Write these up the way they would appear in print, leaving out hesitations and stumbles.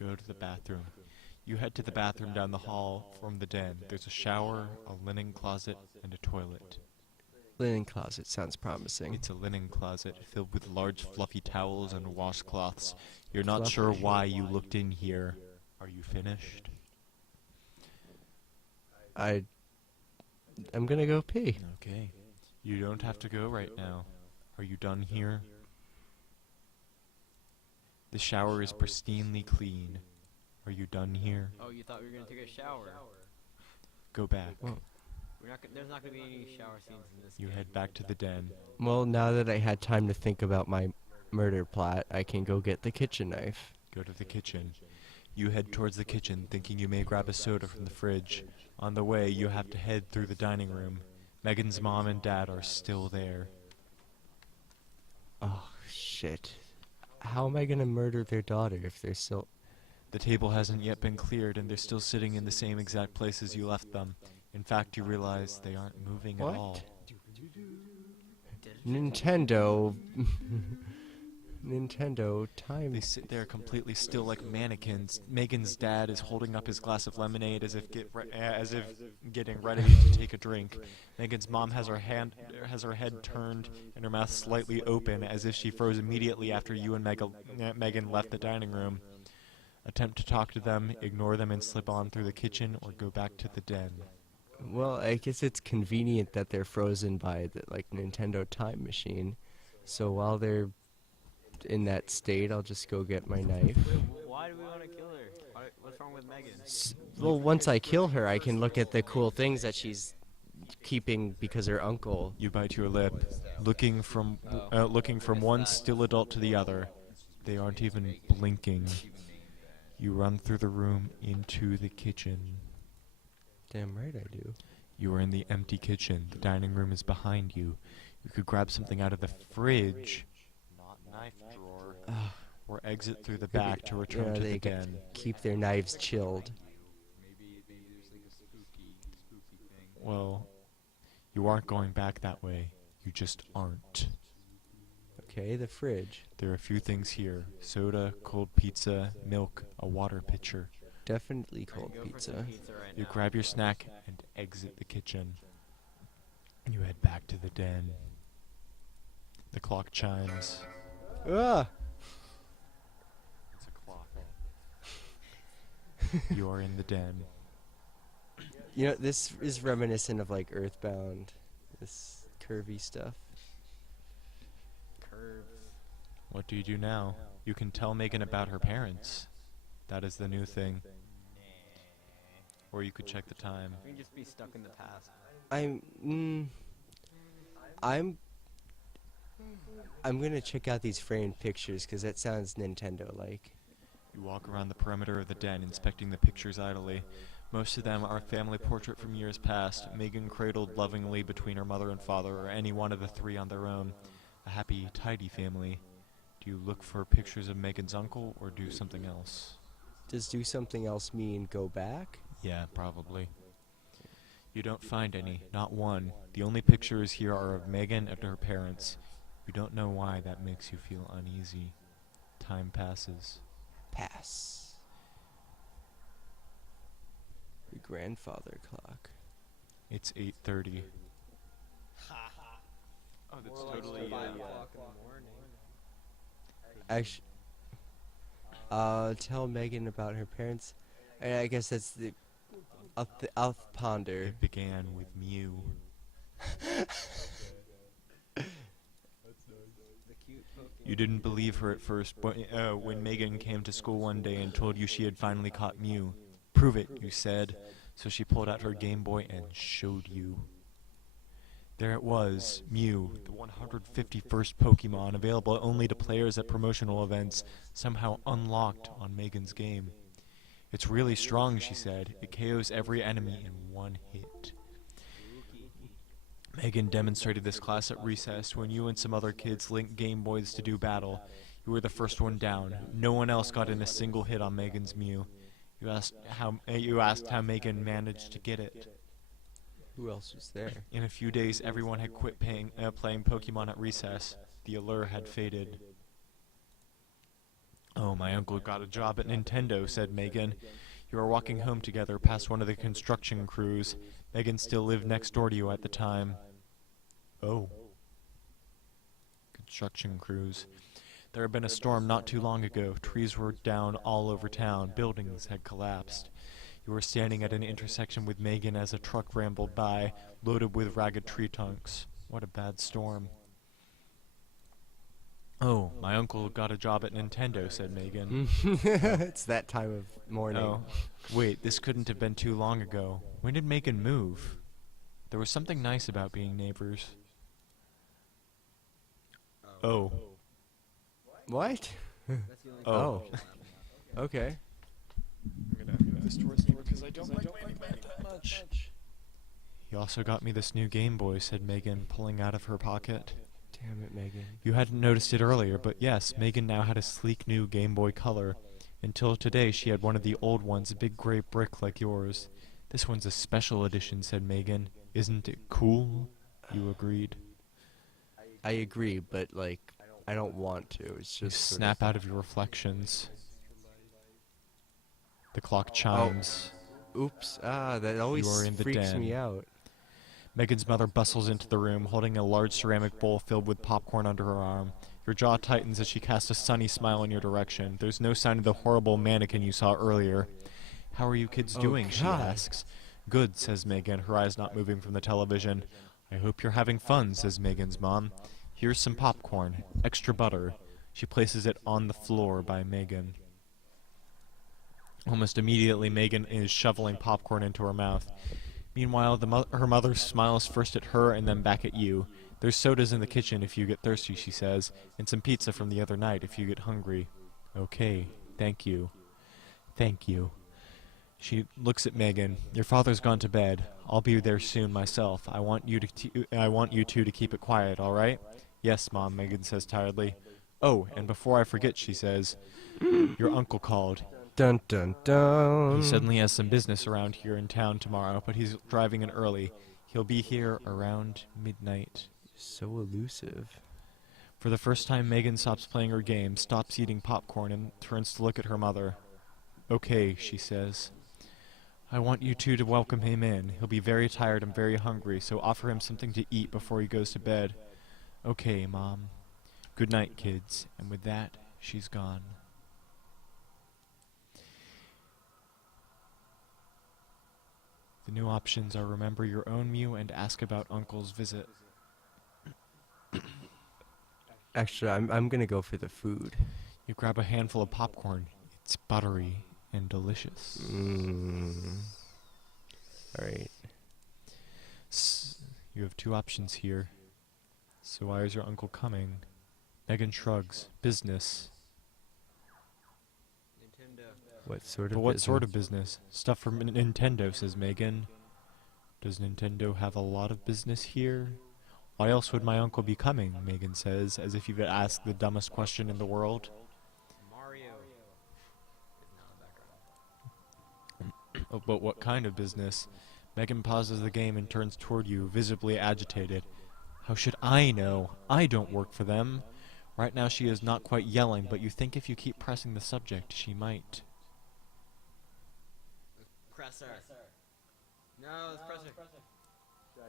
Go to the bathroom. You head to the bathroom down the hall from the den. There's a shower, a linen closet, and a toilet. Linen closet sounds promising. It's a linen closet filled with large fluffy towels and washcloths. You're not sure why you looked in here. Are you finished? I'm gonna go pee. Okay. You don't have to go right now. Are you done here? The shower is pristinely clean. Are you done here? Oh, you thought we were gonna take a shower? Go back. There's not gonna be any shower scenes in this You game. head back to the den. Well, now that I had time to think about my murder plot, I can go get the kitchen knife. Go to the kitchen. You head towards the kitchen, thinking you may grab a soda from the fridge. On the way, you have to head through the dining room. Megan's mom and dad are still there. Oh, shit. How am I gonna murder their daughter if they're still... The table hasn't yet been cleared, and they're still sitting in the same exact place as you left them. In fact, you realize they aren't moving What? at all. Nintendo... Nintendo time... They sit there completely still like mannequins. Megan's dad is holding up his glass of lemonade as if getting ready to take a drink. Megan's mom has her head turned and her mouth slightly open as if she froze immediately after you and Megan left the dining room. Attempt to talk to them, ignore them and slip on through the kitchen or go back to the den. Well, I guess it's convenient that they're frozen by the, Nintendo Time Machine. So while they're in that state, I'll just go get my knife. Wait, why do we want to kill her? What's wrong with Megan? Well, once I kill her, I can look at the cool things that she's keeping because her uncle... You bite your lip, looking from one still adult to the other. They aren't even blinking. You run through the room into the kitchen. Damn right I do. You are in the empty kitchen. The dining room is behind you. You could grab something out of the fridge, not knife drawer, or exit through the back to return to they the can den. keep their knives chilled. Well, you aren't going back that way. You just aren't. Okay, the fridge. There are a few things here. Soda, cold pizza, milk, a water pitcher. Definitely cold Go for pizza. some pizza right You now. grab your snack and exit the kitchen. You head back to the den. The clock chimes. Ah! It's a clock. You are in the den. You know, this is reminiscent of Earthbound. This curvy stuff. Curves. What do you do now? You can tell Megan about her parents. That is the new thing. Or you could check the time. We can just be stuck in the past. I'm gonna check out these framed pictures because that sounds Nintendo-like. You walk around the perimeter of the den, inspecting the pictures idly. Most of them are a family portrait from years past, Megan cradled lovingly between her mother and father, or any one of the three on their own. A happy, tidy family. Do you look for pictures of Megan's uncle, or do something else? Does do something else mean go back? Yeah, probably. You don't find any, not one. The only pictures here are of Megan and her parents. You don't know why that makes you feel uneasy. Time passes. Pass. The grandfather clock. It's 8:30. Oh, that's totally. 5 o'clock in the morning. Actually, tell Megan about her parents. I guess that's the I'll ponder. It began with Mew. The cute Pokemon. You didn't believe her at first, but when Megan came to school one day and told you she had finally caught Mew. Prove it, you said. So she pulled out her Game Boy and showed you. There it was, Mew, the 151st Pokemon, available only to players at promotional events, somehow unlocked on Megan's game. It's really strong, she said. It KOs every enemy in one hit. Megan demonstrated this class at recess when you and some other kids linked Game Boys to do battle. You were the first one down. No one else got in a single hit on Megan's Mew. You asked how Megan managed to get it. Who else was there? In a few days, everyone had quit playing Pokemon at recess. The allure had faded. Oh, my uncle got a job at Nintendo, said Megan. You were walking home together past one of the construction crews. Megan still lived next door to you at the time. Oh. Construction crews. There had been a storm not too long ago. Trees were down all over town. Buildings had collapsed. You were standing at an intersection with Megan as a truck rambled by, loaded with ragged tree trunks. What a bad storm. Oh, my uncle got a job at Nintendo, said Megan. It's that time of morning. Oh, wait, this couldn't have been too long ago. When did Megan move? There was something nice about being neighbors. Oh. What? That's the only Oh. thing. Okay. I'm gonna have to move this towards the door because I don't like that much. He also got me this new Game Boy, said Megan, pulling out of her pocket. Damn it, Megan. You hadn't noticed it earlier, but yes, Megan now had a sleek new Game Boy Color. Until today, she had one of the old ones, a big gray brick like yours. This one's a special edition, said Megan. Isn't it cool? You agreed. I agree, but like, I don't want to. It's You just sort snap out of your reflections. The clock chimes. Oops. That always are in the freaks me den. out. Megan's mother bustles into the room, holding a large ceramic bowl filled with popcorn under her arm. Your jaw tightens as she casts a sunny smile in your direction. There's no sign of the horrible mannequin you saw earlier. How are you kids Oh, doing? She God. asks. Good, says Megan, her eyes not moving from the television. I hope you're having fun, says Megan's mom. Here's some popcorn, extra butter. She places it on the floor by Megan. Almost immediately, Megan is shoveling popcorn into her mouth. Meanwhile, her mother smiles first at her and then back at you. There's sodas in the kitchen if you get thirsty, she says, and some pizza from the other night if you get hungry. Okay, thank you. Thank you. She looks at Megan. Your father's gone to bed. I'll be there soon myself. I want you two to keep it quiet, all right? Yes, Mom, Megan says tiredly. Oh, and before I forget, she says, your uncle called. Dun dun dun. He suddenly has some business around here in town tomorrow, but he's driving in early. He'll be here around midnight. So elusive. For the first time, Megan stops playing her game, stops eating popcorn, and turns to look at her mother. Okay, she says. I want you two to welcome him in. He'll be very tired and very hungry, so offer him something to eat before he goes to bed. Okay, Mom. Good night, kids. And with that, she's gone. The new options are remember your own Mew and ask about Uncle's visit. Actually, I'm gonna go for the food. You grab a handful of popcorn. It's buttery and delicious. Alright. You have two options here. So why is your uncle coming? Megan shrugs. Business. Nintendo. What sort of But what business? sort of business? Stuff from Nintendo, says Megan. Does Nintendo have a lot of business here? Why else would my uncle be coming? Megan says, as if you've asked the dumbest question in the world. Mario. Oh, but what kind of business? Megan pauses the game and turns toward you, visibly agitated. How should I know? I don't work for them. Right now she is not quite yelling, but you think if you keep pressing the subject, she might. Press her. No, let's press her.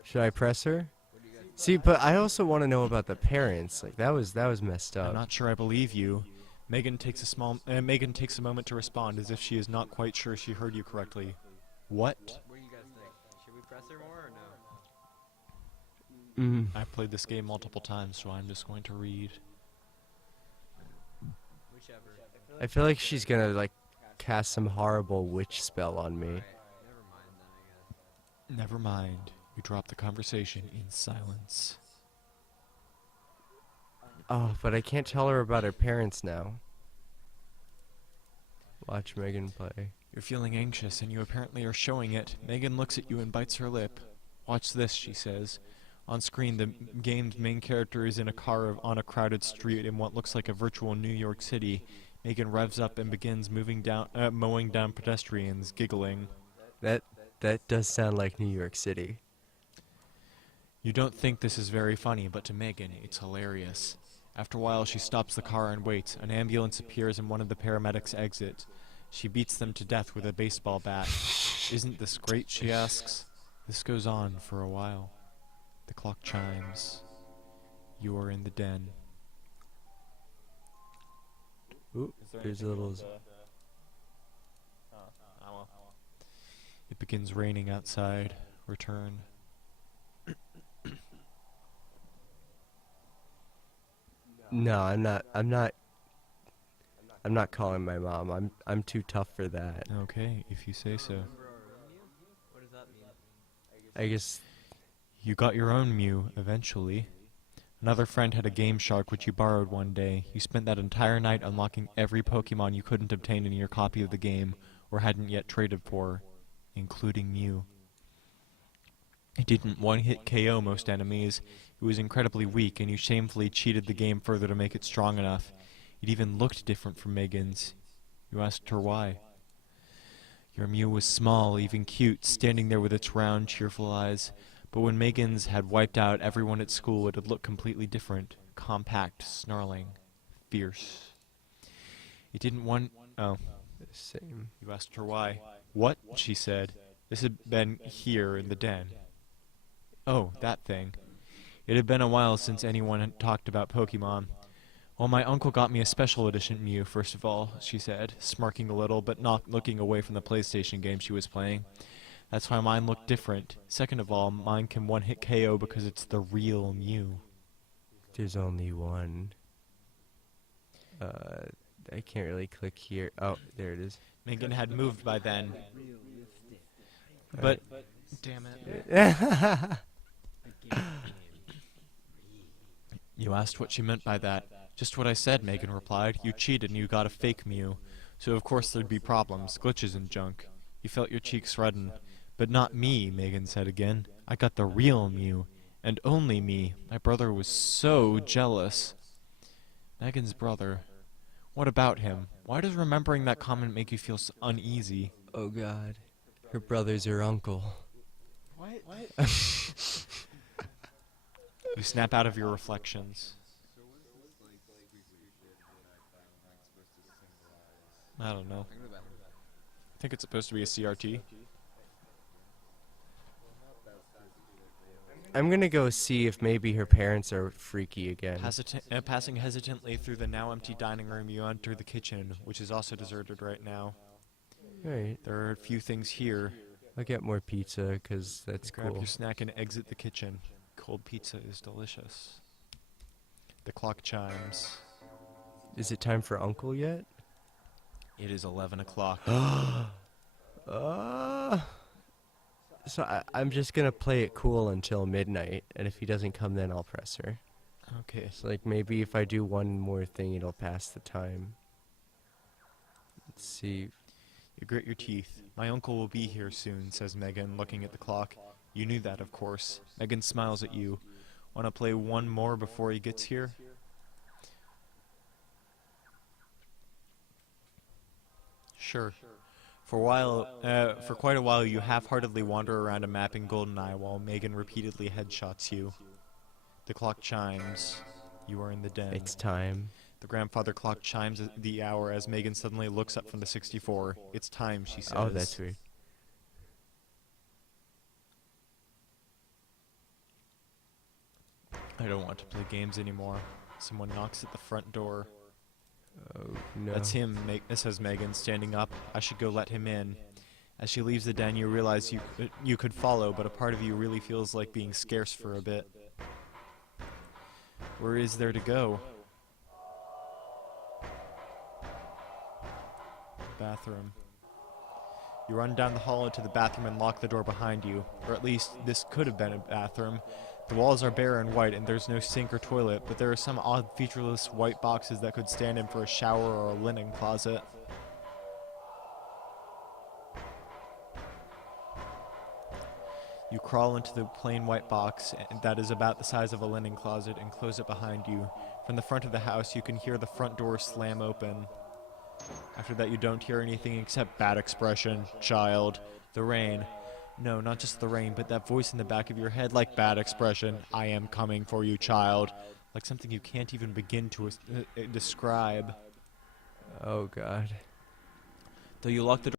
Should I press her? What do you guys See, but I also want to know about the parents. Like that was messed I'm up. not sure I believe you. Megan takes a moment to respond as if she is not quite sure she heard you correctly. What? What do you guys think? Should we press her more or no? I've played this game multiple times, so I'm just going to read. Whichever. I feel like she's gonna like cast some horrible witch spell on me. Alright, never mind then, I guess. Never mind. You drop the conversation in silence. Oh, but I can't tell her about her parents now. Watch Megan play. You're feeling anxious, and you apparently are showing it. Megan looks at you and bites her lip. Watch this, she says. On screen, the game's main character is in a car on a crowded street in what looks like a virtual New York City. Megan revs up and begins mowing down pedestrians, giggling. That does sound like New York City. You don't think this is very funny, but to Megan, it's hilarious. After a while, she stops the car and waits. An ambulance appears and one of the paramedics exit. She beats them to death with a baseball bat. Isn't this great, she asks. This goes on for a while. The clock chimes. You are in the den. Ooh, there's a little... It begins raining outside. Return. No, I'm not calling my mom. I'm too tough for that. Okay, if you say so. Remember our own Mew? What does that mean? I guess You got your own Mew, eventually. Another friend had a Game Shark which you borrowed one day. You spent that entire night unlocking every Pokemon you couldn't obtain in your copy of the game, or hadn't yet traded for, including Mew. It didn't one-hit KO most enemies. It was incredibly weak, and you shamefully cheated the game further to make it strong enough. It even looked different from Megan's. You asked her why. Your Mew was small, even cute, standing there with its round, cheerful eyes. But when Megan's had wiped out everyone at school, it had looked completely different. Compact, snarling, fierce. It didn't want... Oh. same. You asked her why. What? She said. This had been here in the den. Oh, that thing. It had been a while since anyone had talked about Pokemon. Well, my uncle got me a special edition Mew, first of all, she said, smirking a little, but not looking away from the PlayStation game she was playing. That's why mine looked different. Second of all, mine can one-hit KO because it's the real Mew. There's only one. I can't really click here. Oh, there it is. Megan had moved by then. But, damn it. You asked what she meant by that. Just what I said, Megan replied. You cheated and you got a fake Mew. So of course there'd be problems, glitches and junk. You felt your cheeks redden. But not me, Megan said again. I got the real Mew. And only me. My brother was so jealous. Megan's brother. What about him? Why does remembering that comment make you feel so uneasy? Oh God, her brother's her uncle. What? You snap out of your reflections. I don't know. I think it's supposed to be a CRT. I'm gonna go see if maybe her parents are freaky again. Passing hesitantly through the now empty dining room, you enter the kitchen, which is also deserted right now. Right. There are a few things here. I'll get more pizza, cause that's Grab cool. your snack and exit the kitchen. Cold pizza is delicious. The clock chimes. Is it time for Uncle yet? It is 11 o'clock. So I'm just gonna play it cool until midnight, and if he doesn't come, then I'll press her. Okay. So like maybe if I do one more thing, it'll pass the time. Let's see. You grit your teeth. My uncle will be here soon, says Megan, looking at the clock. You knew that, of course. Megan smiles at you. Want to play one more before he gets here? Sure. For quite a while, you half-heartedly wander around a map in GoldenEye while Megan repeatedly headshots you. The clock chimes. You are in the den. It's time. The grandfather clock chimes at the hour as Megan suddenly looks up from the 64. It's time, she says. Oh, that's weird. I don't want to play games anymore. Someone knocks at the front door. Oh no. That's him, says Megan, standing up. I should go let him in. As she leaves the den, you realize you could follow, but a part of you really feels like being scarce for a bit. Where is there to go? Bathroom. You run down the hall into the bathroom and lock the door behind you. Or at least, this could have been a bathroom. The walls are bare and white, and there's no sink or toilet, but there are some odd featureless white boxes that could stand in for a shower or a linen closet. You crawl into the plain white box that is about the size of a linen closet and close it behind you. From the front of the house, you can hear the front door slam open. After that, you don't hear anything except bad expression, child, the rain. No, not just the rain, but that voice in the back of your head like bad expression. I am coming for you, child. like something you can't even begin to describe. Oh God. Though you locked the door